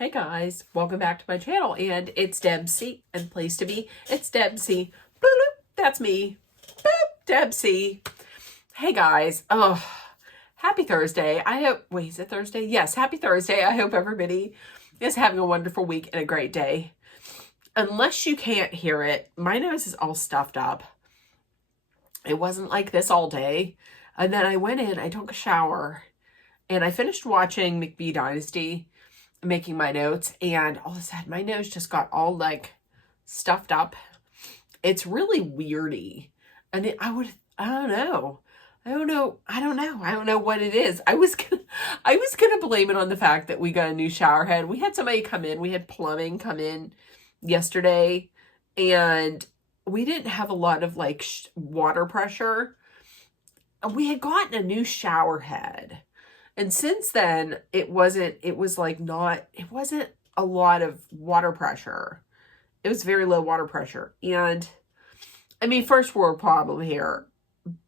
Hey guys, welcome back to my channel, and it's Debsy, and place to be, it's Debsy. Boop, that's me. Boop, Debsy. Hey guys, happy Thursday. Wait, is it Thursday? Yes, happy Thursday. I hope everybody is having a wonderful week and a great day. Unless you can't hear it, my nose is all stuffed up. It wasn't like this all day. And then I went in, I took a shower, and I finished watching McBee Dynasty, making my notes, and all of a sudden my nose just got all like stuffed up. It's really weirdy. And I don't know what it is. I was gonna blame it on the fact that we got a new shower head. We had somebody come in, we had plumbing come in yesterday, and we didn't have a lot of like water pressure. We had gotten a new shower head. And since then, it wasn't a lot of water pressure. It was very low water pressure. And I mean, first world problem here.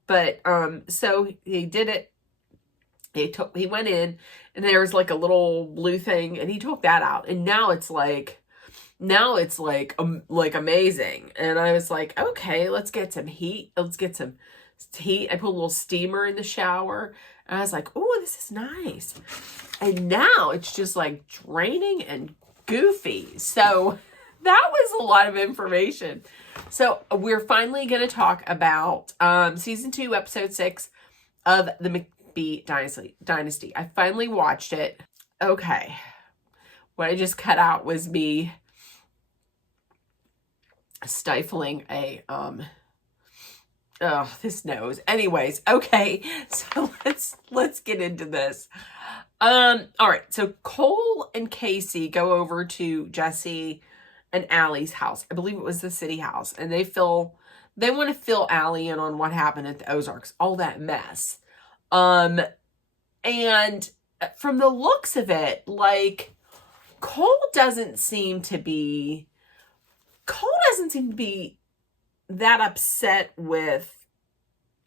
But, so he did it. He went in, and there was like a little blue thing, and he took that out. And now it's like amazing. And I was like, okay, let's get some heat. I put a little steamer in the shower. And I was like, oh, this is nice. And now it's just like draining and goofy. So that was a lot of information. So we're finally going to talk about season 2, episode 6 of the McBee Dynasty. I finally watched it. Okay. What I just cut out was me stifling a this nose. Anyways, okay, so let's get into this. All right, so Cole and Casey go over to Jesse and Allie's house. I believe it was the city house, and they want to fill Allie in on what happened at the Ozarks, all that mess. And from the looks of it, like Cole doesn't seem to be that upset with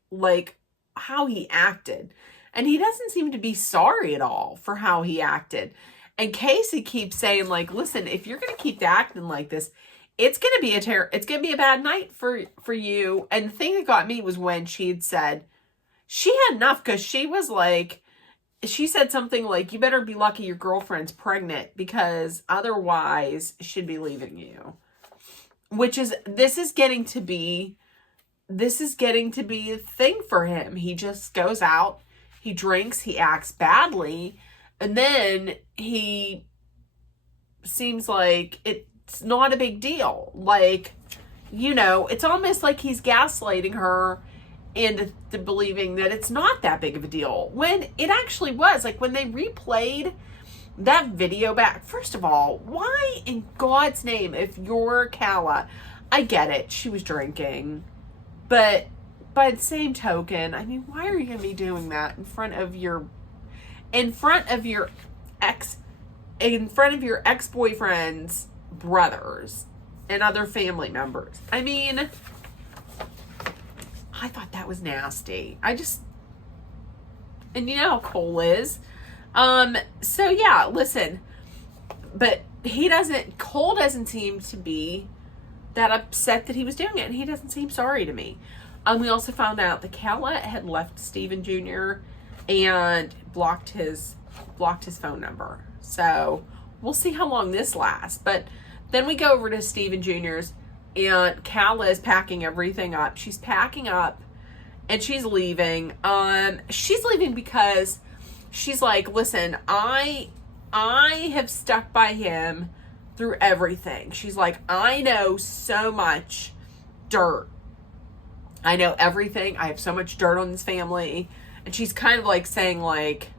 like how he acted, and he doesn't seem to be sorry at all for how he acted. And Casey keeps saying like, listen, if you're gonna keep acting like this, it's gonna be a bad night for you. And the thing that got me was when she had said she had enough, because she said something like, you better be lucky your girlfriend's pregnant, because otherwise she'd be leaving you. This is getting to be a thing for him. He just goes out, he drinks, he acts badly, and then he seems like it's not a big deal. Like, it's almost like he's gaslighting her into believing that it's not that big of a deal, when it actually was. Like, when they replayed that video back, first of all, why in God's name, if you're Calla, I get it, she was drinking, but by the same token, I mean, why are you going to be doing that in front of your ex-boyfriend's brothers and other family members? I mean, I thought that was nasty. And you know how Cole is. So yeah, listen, but Cole doesn't seem to be that upset that he was doing it, and he doesn't seem sorry to me. We also found out that Calla had left Steven Jr. and blocked his phone number. So we'll see how long this lasts. But then we go over to Steven Jr.'s, and Calla is packing everything up. She's packing up and she's leaving. She's leaving because she's like, listen, I have stuck by him through everything. She's like, I know so much dirt. I know everything. I have so much dirt on this family. And she's kind of like saying like,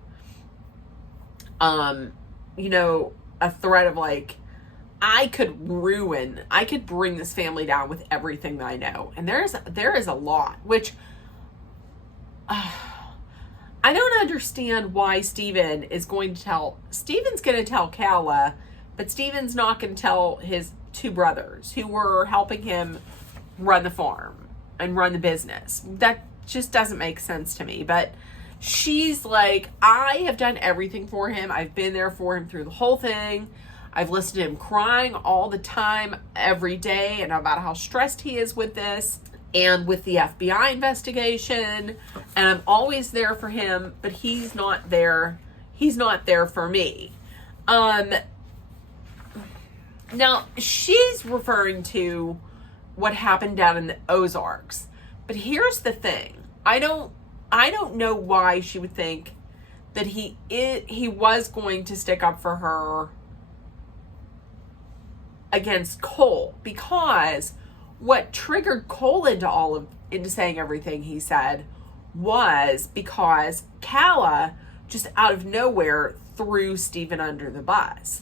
a threat of like, I could bring this family down with everything that I know. And there is a lot, which I don't understand why Steven's going to tell Calla, but Steven's not going to tell his two brothers who were helping him run the farm and run the business. That just doesn't make sense to me. But she's like, I have done everything for him. I've been there for him through the whole thing. I've listened to him crying all the time, every day, and about how stressed he is with this and with the FBI investigation. And I'm always there for him, but he's not there. He's not there for me. Now, she's referring to what happened down in the Ozarks. But here's the thing. I don't know why she would think that he was going to stick up for her against Cole, because what triggered Cole into saying everything he said was because Calla just out of nowhere threw Steven under the bus.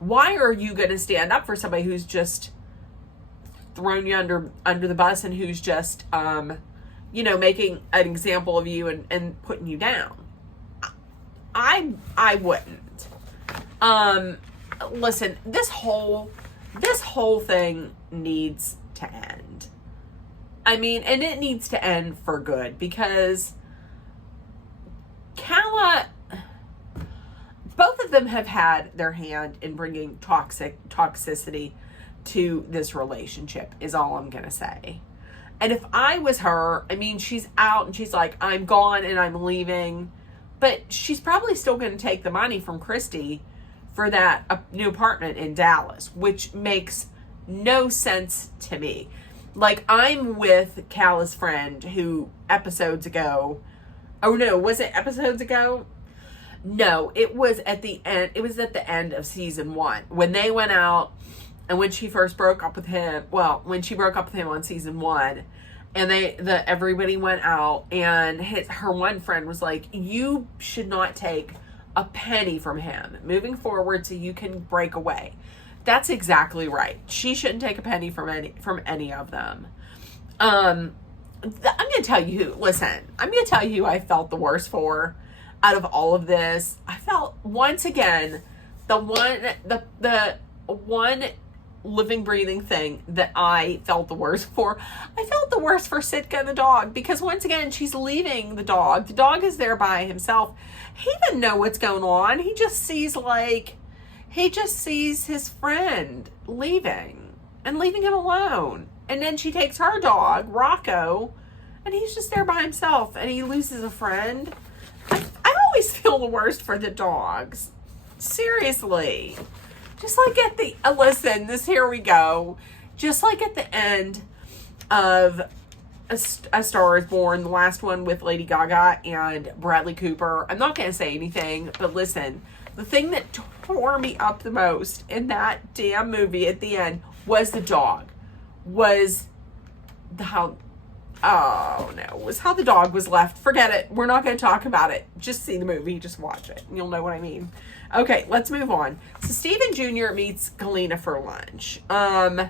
Why are you going to stand up for somebody who's just thrown you under the bus and who's just making an example of you and putting you down? I wouldn't. Listen, this whole thing needs to end. I mean, and it needs to end for good, because Calla, both of them have had their hand in bringing toxicity to this relationship, is all I'm going to say. And if I was her, I mean, she's out and she's like, I'm gone and I'm leaving. But she's probably still going to take the money from Christy for that new apartment in Dallas, which makes no sense to me. Like, I'm with Calla's friend who episodes ago, oh no, was it episodes ago? No, it was at the end. It was at the end of season 1 when they went out, and when she first broke up with him. Well, when she broke up with him on season 1, and everybody went out, and her one friend was like, "You should not take a penny from him moving forward, so you can break away." That's exactly right. She shouldn't take a penny from any of them. I'm going to tell you who. Listen, I'm going to tell you who I felt the worst for out of all of this. I felt, once again, the one living, breathing thing that I felt the worst for. I felt the worst for Sitka the dog, because once again, she's leaving the dog. The dog is there by himself. He doesn't know what's going on. He just sees his friend leaving him alone. And then she takes her dog, Rocco, and he's just there by himself, and he loses a friend. I always feel the worst for the dogs. Seriously. Just like at the, here we go. Just like at the end of A Star is Born, the last one with Lady Gaga and Bradley Cooper. I'm not going to say anything, but listen, the thing that tore me up the most in that damn movie at the end was the dog. Was how the dog was left. Forget it. We're not going to talk about it. Just see the movie. Just watch it. You'll know what I mean. Okay, let's move on. So Steven Jr. meets Galena for lunch. And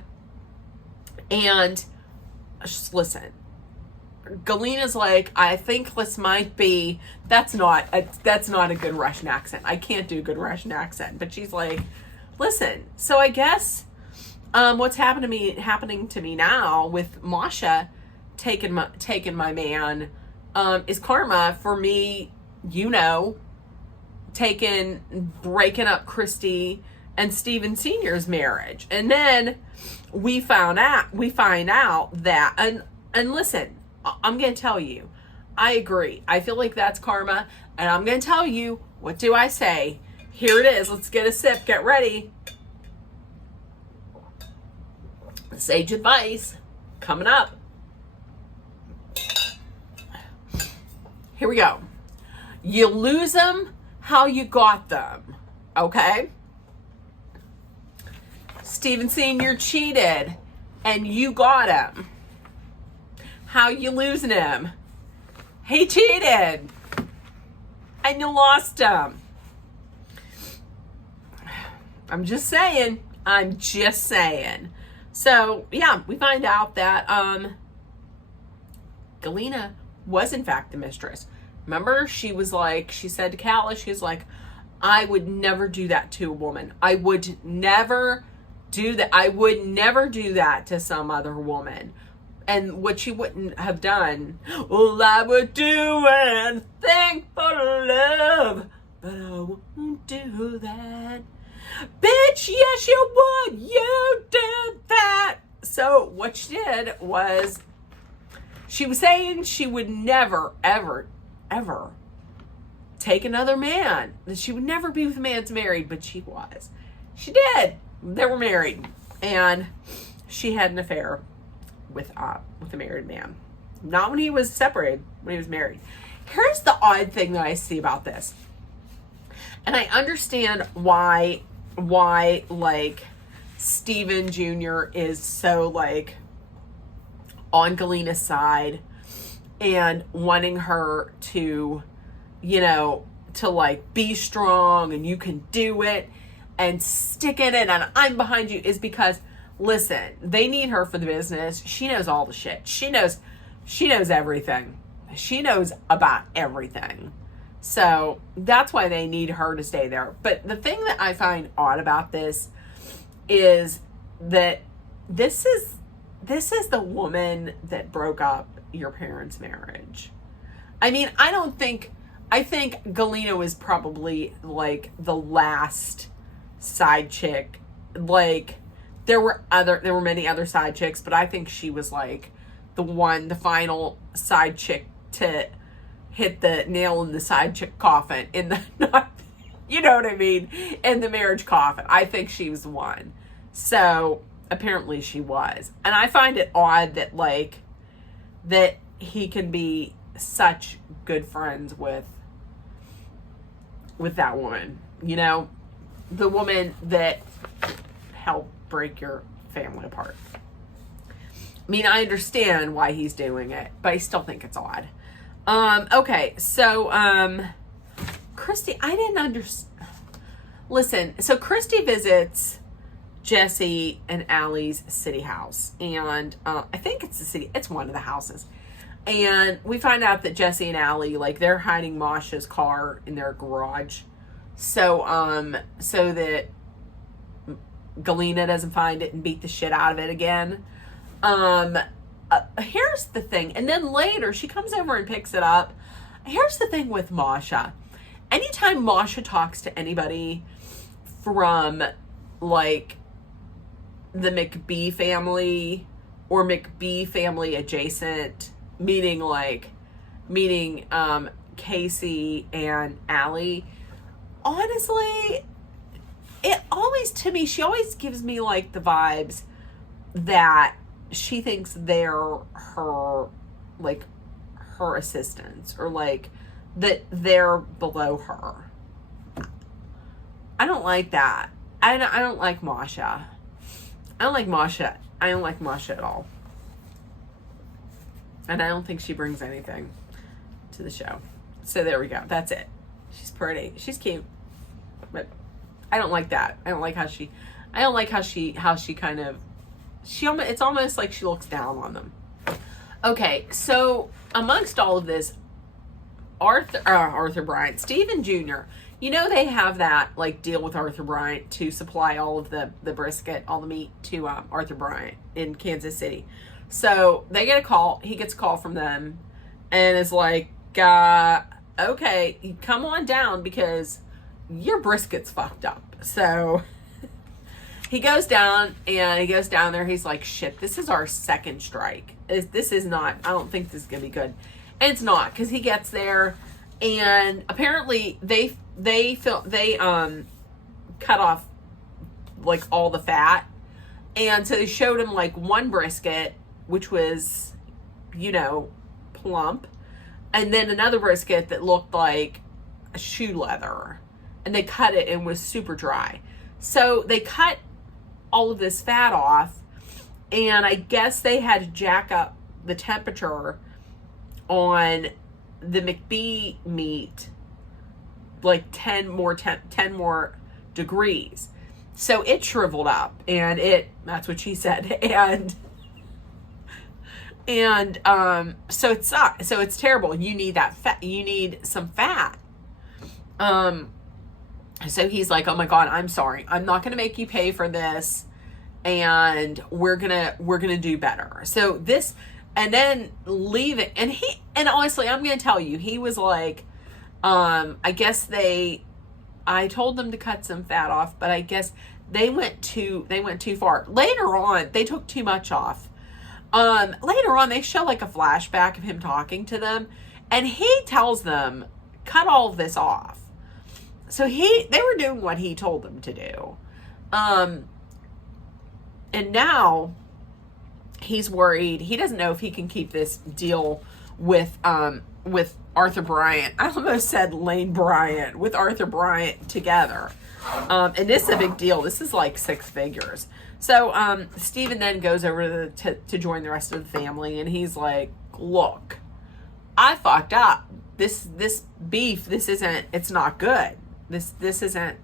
just listen. Galena's like, I think this might be, that's not a good Russian accent. I can't do a good Russian accent. But she's like, listen, so I guess what's happening to me now with Masha taking my man is karma for me, breaking up Christy and Steven Sr.'s marriage. And then we find out that, and listen, I'm going to tell you, I agree. I feel like that's karma, and I'm going to tell you, what do I say? Here it is. Let's get a sip. Get ready. Sage advice coming up. Here we go. You lose them how you got them. Okay? Steven Sr. cheated and you got him. How you losing him? He cheated and you lost him. I'm just saying. So, yeah, we find out that Galena was in fact the mistress. Remember, she said to Calla, she was like, I would never do that to a woman. I would never do that. I would never do that to some other woman. And what she wouldn't have done, well, I would do anything for love, but I won't do that. Bitch, bitch, yes you would. You did that. So what she did was, she was saying she would never, ever, ever take another man. That she would never be with a man that's married, but she was. She did. They were married. And she had an affair with a married man. Not when he was separated, when he was married. Here's the odd thing that I see about this. And I understand why like Steven Jr. is so like on Galena's side and wanting her to, you know, to like be strong and you can do it and stick in it and I'm behind you, is because, listen, they need her for the business. She knows all the shit. She knows everything. She knows about everything. So that's why they need her to stay there. But the thing that I find odd about this is that this is the woman that broke up your parents' marriage. I mean, I think Galena was probably like the last side chick. Like there were many other side chicks, but I think she was like the final side chick to hit the nail in the side chick coffin in the, not, you know what I mean, in the marriage coffin. I think she was the one. So apparently she was. And I find it odd that like, that he can be such good friends with that woman, you know, the woman that helped break your family apart. I mean, I understand why he's doing it, but I still think it's odd. Okay, so, Christy, I didn't understand. Listen, so Christy visits Jesse and Allie's city house, and I think it's one of the houses. And we find out that Jesse and Allie, like, they're hiding Masha's car in their garage, so that Galena doesn't find it and beat the shit out of it again. Here's the thing, and then later she comes over and picks it up. Here's the thing with Masha. Anytime Masha talks to anybody from like the McBee family or McBee family adjacent, meaning Casey and Allie, honestly, she always gives me like the vibes that she thinks they're her assistants, or like that they're below her. I don't like that. I don't like Masha. I don't like Masha at all. And I don't think she brings anything to the show. So there we go. That's it. She's pretty. She's cute. But I don't like that. I don't like how she kind of, it's almost like she looks down on them. Okay, so amongst all of this, Arthur Bryant, Steven Jr., you know, they have that like deal with Arthur Bryant to supply all of the brisket, all the meat to Arthur Bryant in Kansas City. So they get a call. He gets a call from them and is like, okay, come on down because your brisket's fucked up. So he goes down there. He's like, shit, this is our second strike. This is not, I don't think this is going to be good. And it's not, because he gets there and apparently they cut off like all the fat. And so they showed him like one brisket, which was, you know, plump. And then another brisket that looked like shoe leather. And they cut it and was super dry. So they cut all of this fat off, and I guess they had to jack up the temperature on the McBee meat like 10 more degrees. So it shriveled up, and that's what she said. And so it sucks. So it's terrible. You need that fat. You need some fat. So he's like, oh my God, I'm sorry. I'm not going to make you pay for this. And we're going to do better. So this, and then leave it. And honestly, I'm going to tell you, he was like, I guess I told them to cut some fat off, but I guess they went too far. Later on, they took too much off. Later on, they show like a flashback of him talking to them, and he tells them, cut all of this off. So they were doing what he told them to do. And now he's worried. He doesn't know if he can keep this deal with Arthur Bryant. I almost said Lane Bryant, with Arthur Bryant together. And this is a big deal. This is like 6 figures. So Stephen then goes over to join the rest of the family, and he's like, look, I fucked up. This beef, it's not good. This isn't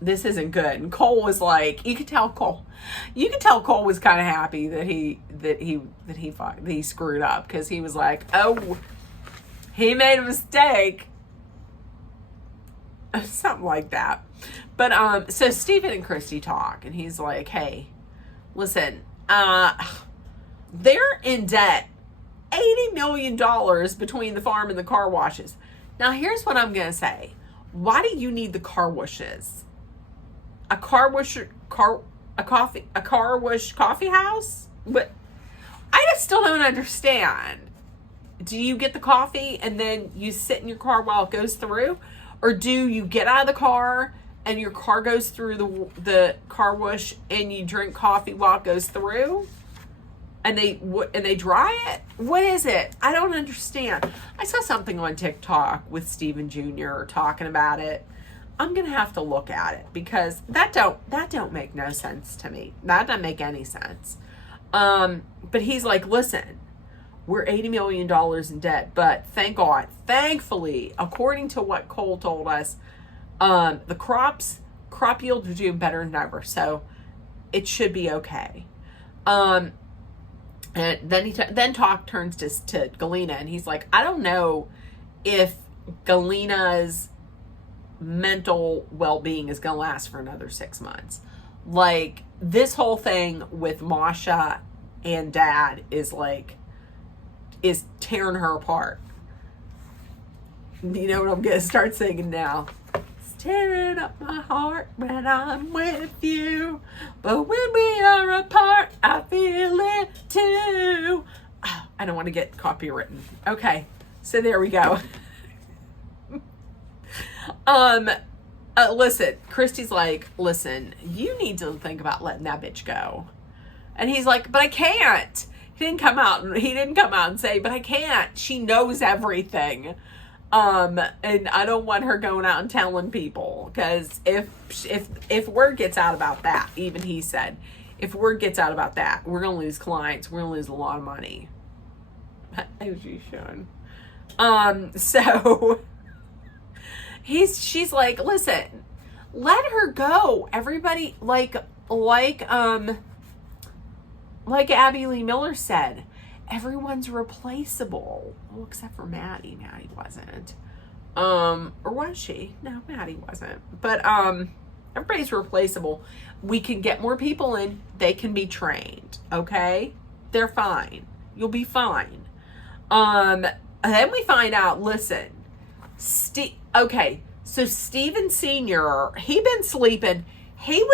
good. And Cole was like, you could tell Cole was kind of happy that he screwed up, because he was like, oh, he made a mistake. Something like that. But so Stephen and Christy talk, and he's like, hey, listen, they're in debt, $80 million between the farm and the car washes. Now here's what I'm gonna say. Why do you need the car washes? A car wash coffee house? But I just still don't understand. Do you get the coffee and then you sit in your car while it goes through? Or do you get out of the car and your car goes through the car wash and you drink coffee while it goes through? And they dry it? What is it? I don't understand. I saw something on TikTok with Stephen Jr. talking about it. I'm gonna have to look at it, because that don't make no sense to me. That doesn't make any sense. But he's like, listen, we're $80 million in debt, but thankfully, according to what Cole told us, the crop yields are doing better than ever, so it should be okay. And then talk turns to Galena, and he's like, I don't know if Galena's mental well-being is going to last for another 6 months. Like, this whole thing with Masha and Dad is tearing her apart. You know what I'm going to start singing now? It's tearing up my heart when I'm with you, but when we are apart, I feel it too. Oh, I don't want to get copywritten. Okay, so there we go. Listen, Christy's like, listen, you need to think about letting that bitch go. And he's like, but I can't. He didn't come out and say, but I can't. She knows everything. And I don't want her going out and telling people, because if word gets out about that, even he said, if word gets out about that, we're going to lose clients. We're going to lose a lot of money. As you should. So she's like, listen, let her go. Everybody, like Abby Lee Miller said, everyone's replaceable. Well, except for Maddie. Maddie wasn't. Or was she? No, Maddie wasn't. But everybody's replaceable. We can get more people in. They can be trained. Okay? They're fine. You'll be fine. And then we find out, listen, okay, so Stephen Sr., he was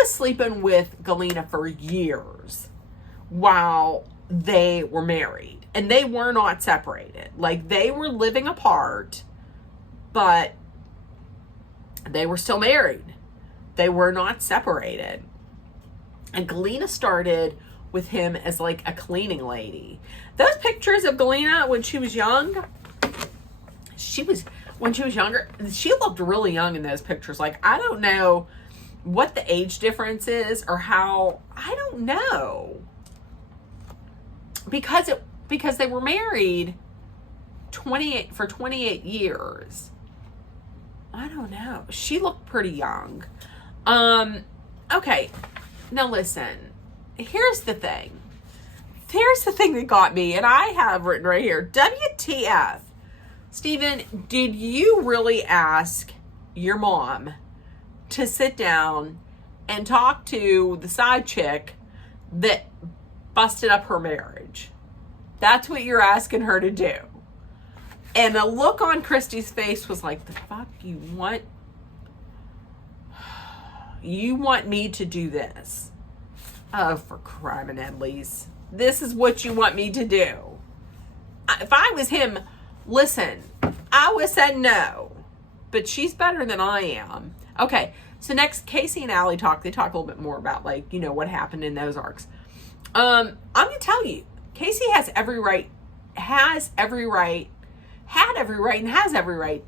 sleeping with Galena for years while they were married, and they were not separated. Like, they were living apart, but they were still married. They were not separated. And Galena started with him as like a cleaning lady. Those pictures of Galena when she was young, when she was younger, she looked really young in those pictures. Like, I don't know what the age difference is or how, I don't know. Because they were married for 28 years. I don't know. She looked pretty young. Okay. Now listen. Here's the thing. Here's the thing that got me, and I have written right here, WTF. Stephen, did you really ask your mom to sit down and talk to the side chick that busted up her marriage? That's what you're asking her to do. And the look on Christy's face was like, the fuck you want? you want me to do this. Oh, for crying Edleys. This is what you want me to do. If I was him, listen, I would have said no. But she's better than I am. Okay, so next, Casey and Allie talk. They talk a little bit more about, like, you know, what happened in those arcs. I'm going to tell you, Casey has every right, and has every right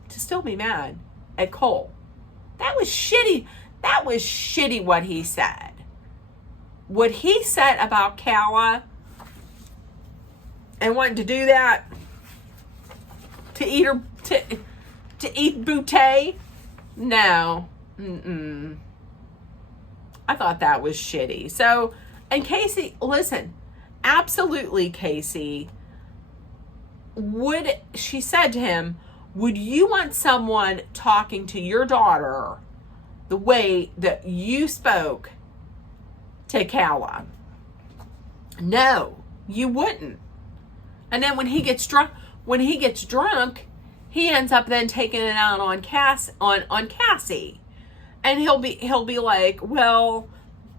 to still be mad at Cole. That was shitty. That was shitty what he said. What he said about Calla and wanting to do that, to eat her, to eat Boutte. No. I thought that was shitty. So, and Casey, listen, absolutely, Casey, she said to him, would you want someone talking to your daughter the way that you spoke to Calla? No, you wouldn't. And then when he gets drunk, he ends up then taking it out on Cassie. And he'll be like, well,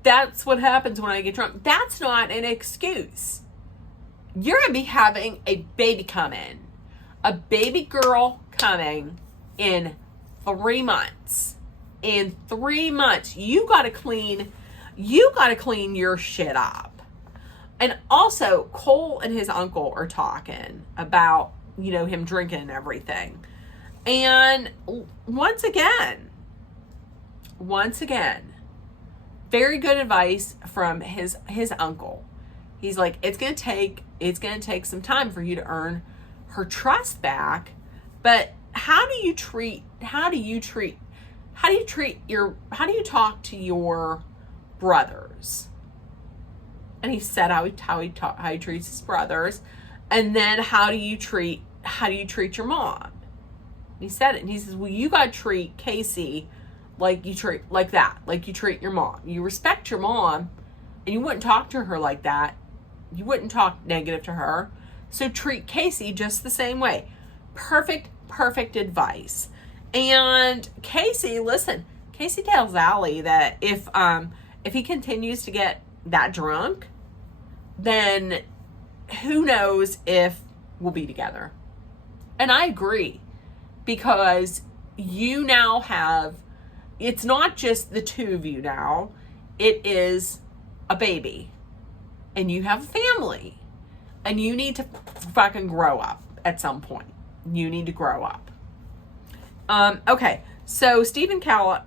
that's what happens when I get drunk. That's not an excuse. You're going to be having a baby come in. A baby girl coming in 3 months. In 3 months, you got to clean your shit up. And also, Cole and his uncle are talking about, you know, him drinking and everything. And once again, very good advice from his uncle. He's like, it's going to take some time for you to earn her trust back, but how do you talk to your brothers? And he said how he treats his brothers, and then how do you treat your mom? And he said it, and he says, well, you got to treat Casey like you treat your mom. You respect your mom, and you wouldn't talk to her like that. You wouldn't talk negative to her. So treat Casey just the same way. Perfect advice. And Casey tells Allie that if he continues to get that drunk, then who knows if we'll be together. And I agree, because you now have, it's not just the two of you now, it is a baby, and you have a family, and you need to fucking grow up at some point. You need to grow up. Okay, so Stephen Calla,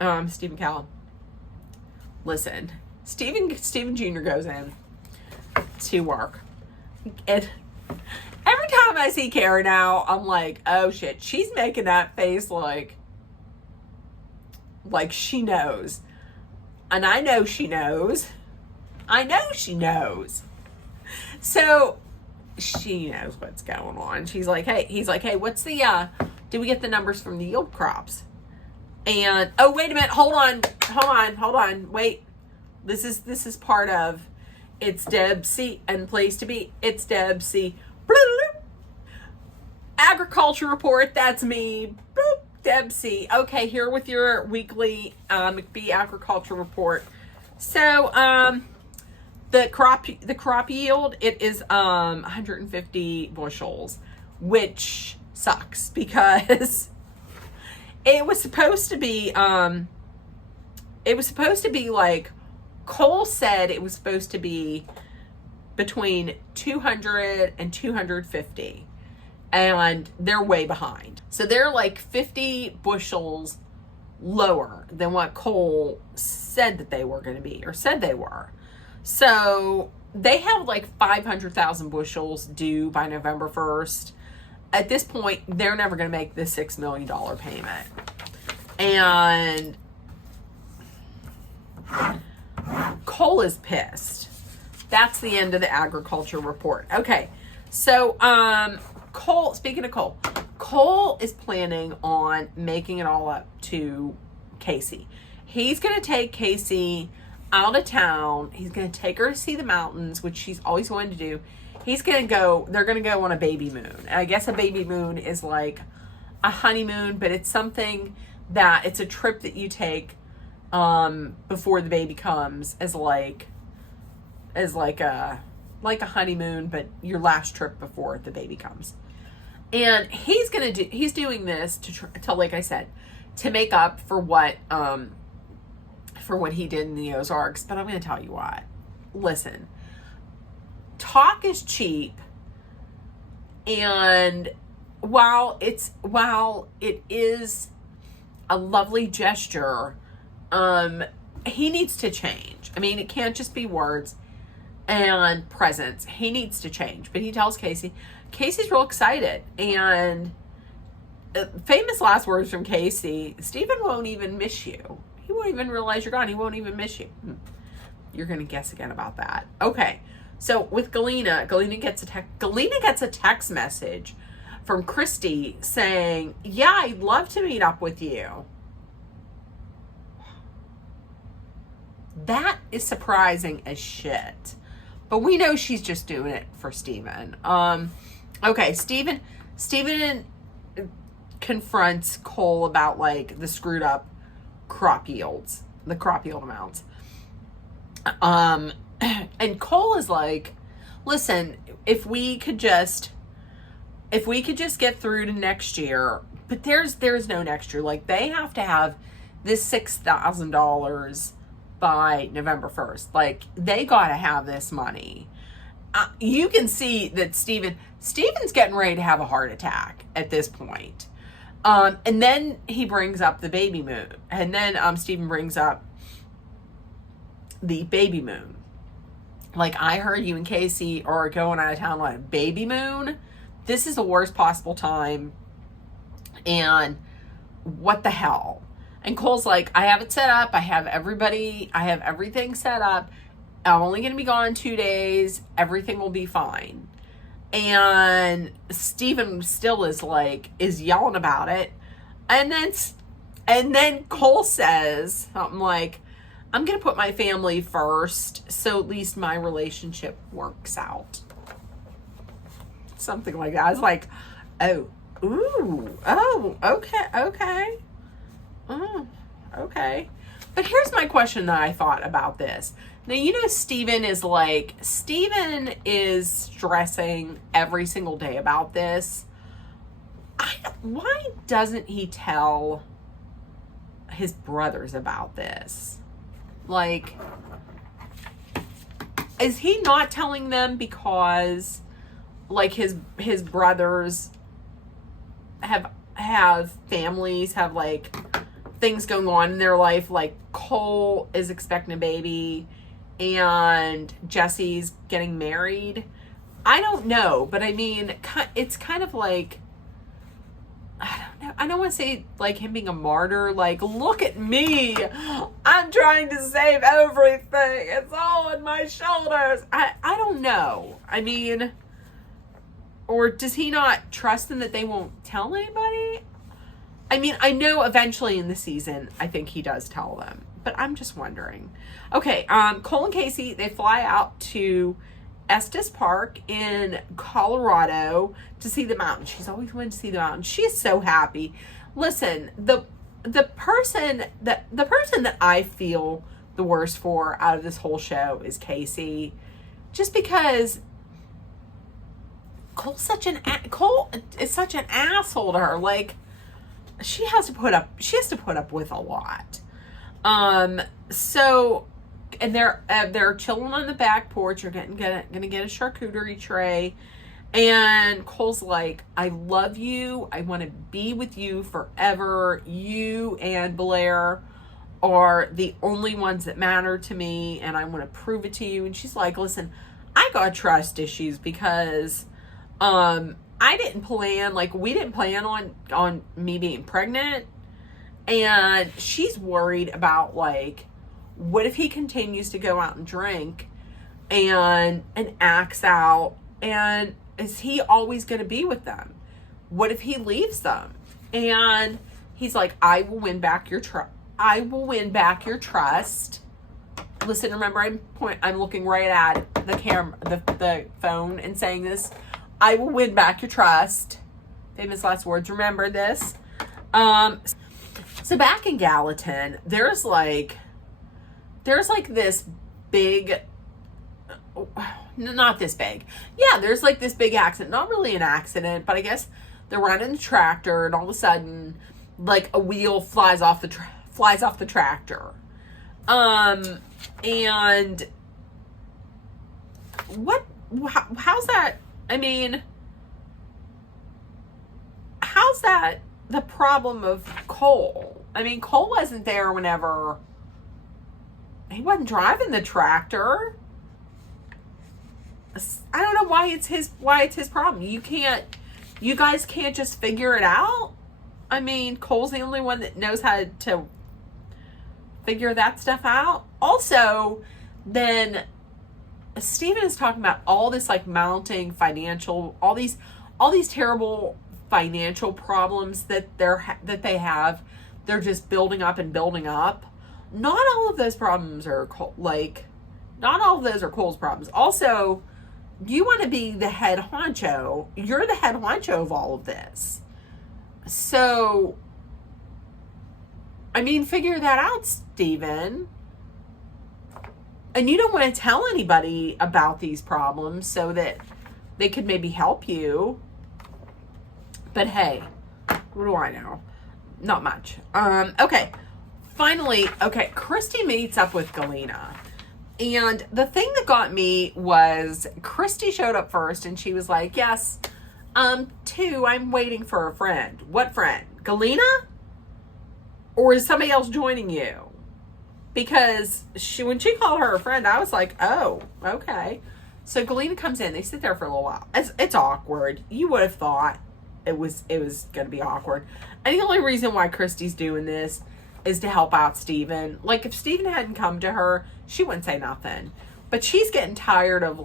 listen, Stephen Jr. goes in to work, and every time I see Kara now, I'm like, oh shit, she's making that face like she knows. And I know she knows. So she knows what's going on. He's like, hey, what's the, did we get the numbers from the yield crops? And, oh, wait a minute, hold on, wait. This is part of, it's Deb C and place to be. It's Deb C. Bloop. Agriculture report, that's me. Boop. Deb C. Okay, here with your weekly McBee agriculture report. So, the crop yield, it is 150 bushels, which sucks because it was supposed to be like, Cole said it was supposed to be between 200 and 250, and they're way behind. So they're like 50 bushels lower than what Cole said that they were going to be, or said they were. So they have like 500,000 bushels due by November 1st. At this point, they're never going to make the $6 million payment. And Cole is pissed. That's the end of the agriculture report. Okay, so Cole, speaking of Cole is planning on making it all up to Casey. He's going to take Casey out of town. He's going to take her to see the mountains, which she's always wanted to do. They're going to go on a baby moon. And I guess a baby moon is like a honeymoon, but it's something that, it's a trip that you take before the baby comes as like a honeymoon, but your last trip before the baby comes. And he's doing this to like I said, to make up for what he did in the Ozarks. But I'm going to tell you what. Listen, talk is cheap, and while it is a lovely gesture, he needs to change. I mean, it can't just be words and presence. He needs to change. But he tells Casey's real excited, and famous last words from Casey: Stephen won't even miss you. He won't even realize you're gone. He won't even miss you. You're going to guess again about that. Okay. So with Galena gets a text message from Christy saying, yeah, I'd love to meet up with you. That is surprising as shit. But we know she's just doing it for Stephen. Okay, Stephen confronts Cole about like the screwed up crop yields, the crop yield amounts. And Cole is like, listen, if we could just get through to next year, but there's no next year. Like, they have to have this $6,000 by November 1st. Like, they got to have this money. You can see that Stephen's getting ready to have a heart attack at this point. And then he brings up the baby moon. And then Stephen brings up the baby moon. Like, I heard you and Casey are going out of town on a baby moon. This is the worst possible time. And what the hell? And Cole's like, I have it set up. I have everything set up. I'm only going to be gone 2 days. Everything will be fine. And Stephen still is yelling about it. And then Cole says something like, I'm going to put my family first, so at least my relationship works out. Something like that. I was like, okay. Oh, okay. But here's my question that I thought about this. Now, you know, Stephen is stressing every single day about this. Why doesn't he tell his brothers about this? Like, is he not telling them because, like, his brothers have families, have, like, things going on in their life? Like, Cole is expecting a baby and Jesse's getting married. I don't know, but I mean, it's kind of like, I don't know. I don't want to say like him being a martyr. Like, look at me. I'm trying to save everything. It's all on my shoulders. I don't know. I mean, or does he not trust them that they won't tell anybody? I mean, I know eventually in the season, I think he does tell them, but I'm just wondering. Okay. Cole and Casey, they fly out to Estes Park in Colorado to see the mountain. She's always wanted to see the mountain. She is so happy. Listen, the person that I feel the worst for out of this whole show is Casey, just because Cole is such an asshole to her. Like, she has to put up with a lot. So. And they're chilling on the back porch. They're gonna get a charcuterie tray, and Cole's like, "I love you. I want to be with you forever. You and Blair are the only ones that matter to me, and I want to prove it to you." And she's like, "Listen, I got trust issues because, I didn't plan. Like, we didn't plan on me being pregnant, and she's worried about like." What if he continues to go out and drink and acts out? And is he always going to be with them? What if he leaves them? And he's like, I will win back your trust. I will win back your trust. Listen, remember, I'm looking right at the camera, the phone, and saying this. I will win back your trust. Famous last words. Remember this. So back in Gallatin, there's like this big, not this big. Yeah, there's like this big accident. Not really an accident, but I guess they're running the tractor, and all of a sudden, like a wheel flies off the tractor. And how's that? I mean, how's that the problem of Cole? I mean, Cole wasn't there whenever he wasn't driving the tractor. I don't know why it's his problem. You guys can't just figure it out. I mean, Cole's the only one that knows how to figure that stuff out. Also, then Steven is talking about all this like mounting financial, all these terrible financial problems that they have. They're just building up and building up. Not all of those problems are not all of those are Cole's problems. Also, you want to be the head honcho. You're the head honcho of all of this. So, I mean, figure that out, Steven. And you don't want to tell anybody about these problems so that they could maybe help you. But hey, what do I know? Not much. Okay. Finally, Christy meets up with Galena. And the thing that got me was Christy showed up first and she was like, yes, I'm waiting for a friend. What friend? Galena? Or is somebody else joining you? Because when she called her a friend, I was like, oh, okay. So Galena comes in. They sit there for a little while. It's awkward. You would have thought it was going to be awkward. And the only reason why Christy's doing this is to help out Steven. Like, if Steven hadn't come to her, she wouldn't say nothing. But she's getting tired of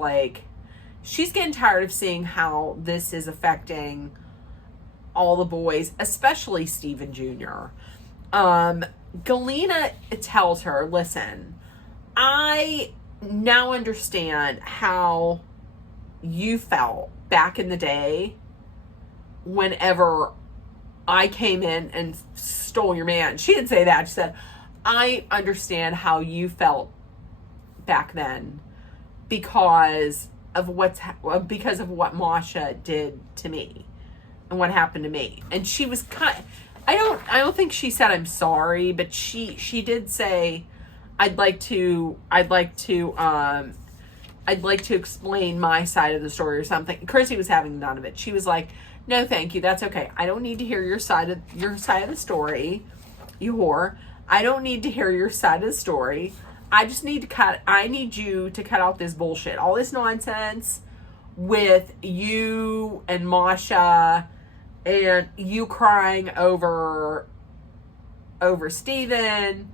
seeing how this is affecting all the boys, especially Steven Jr. Galena tells her, listen, I now understand how you felt back in the day whenever I came in and stole your man. She didn't say that. She said, I understand how you felt back then because of what Masha did to me and what happened to me. And she was I don't think she said I'm sorry, but she did say I'd like to explain my side of the story or something. Chrissy was having none of it. She was like, no, thank you. That's okay. I don't need to hear your side of the story, you whore. I don't need to hear your side of the story. I need you to cut out this bullshit. All this nonsense with you and Masha and you crying over Steven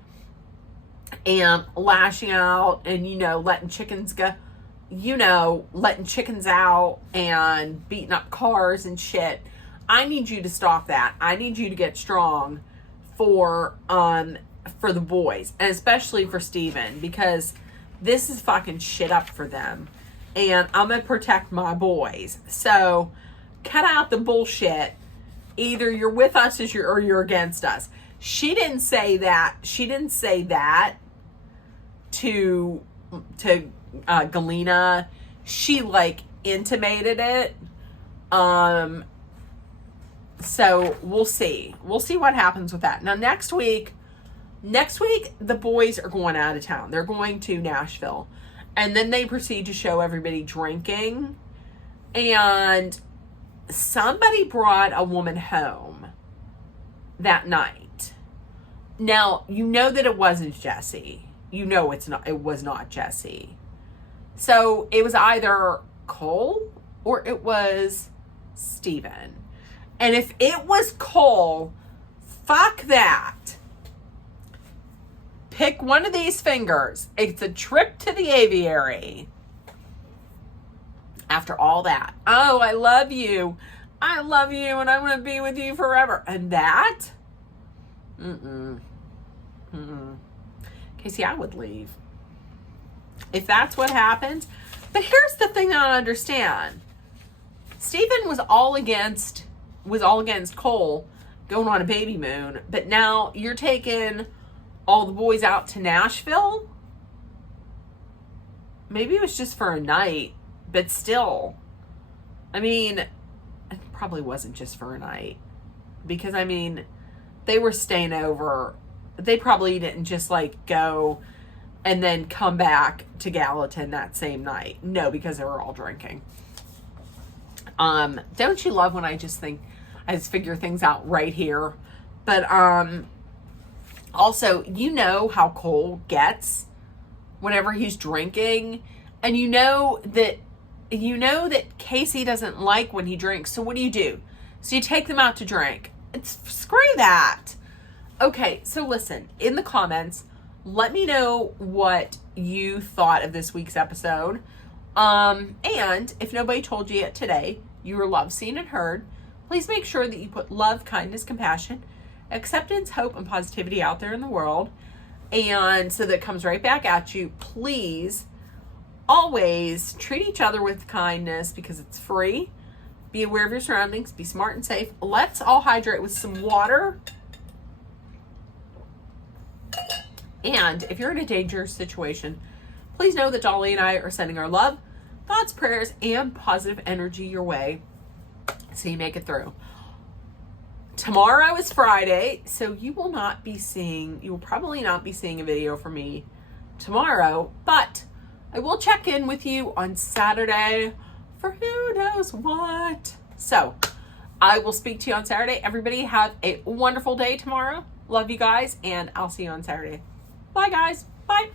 and lashing out and, letting chickens out and beating up cars and shit. I need you to stop that. I need you to get strong for the boys, and especially for Steven, because this is fucking shit up for them. And I'm going to protect my boys. So cut out the bullshit. Either you're with us or you're against us. She didn't say that. She didn't say that to Galena. She intimated it. So we'll see what happens with that. Now next week the boys are going out of town. They're going to Nashville, and then they proceed to show everybody drinking, and somebody brought a woman home that night. Now, that it wasn't Jesse. It was not Jesse. So it was either Cole or it was Steven. And if it was Cole, fuck that. Pick one of these fingers. It's a trip to the aviary. After all that. Oh, I love you. I love you and I want to be with you forever. And that? Casey, I would leave. If that's what happened. But here's the thing that I don't understand. Steven was all against Cole going on a baby moon, but now you're taking all the boys out to Nashville. Maybe it was just for a night, but still. I mean, it probably wasn't just for a night. Because, I mean, they were staying over. They probably didn't just, like, go and then come back to Gallatin that same night. No, because they were all drinking. Don't you love when I just figure things out right here? But, also, you know how Cole gets whenever he's drinking, and you know that Casey doesn't like when he drinks. So what do? So you take them out to drink. Screw that. Okay, so listen, in the comments, let me know what you thought of this week's episode. And if nobody told you yet today, you were loved, seen, and heard, please make sure that you put love, kindness, compassion, acceptance, hope, and positivity out there in the world. And so that it comes right back at you. Please always treat each other with kindness because it's free. Be aware of your surroundings. Be smart and safe. Let's all hydrate with some water. And if you're in a dangerous situation, please know that Dolly and I are sending our love, thoughts, prayers, and positive energy your way so you make it through. Tomorrow is Friday, so you will probably not be seeing a video from me tomorrow, but I will check in with you on Saturday for who knows what. So I will speak to you on Saturday. Everybody have a wonderful day tomorrow. Love you guys, and I'll see you on Saturday. Bye, guys. Bye.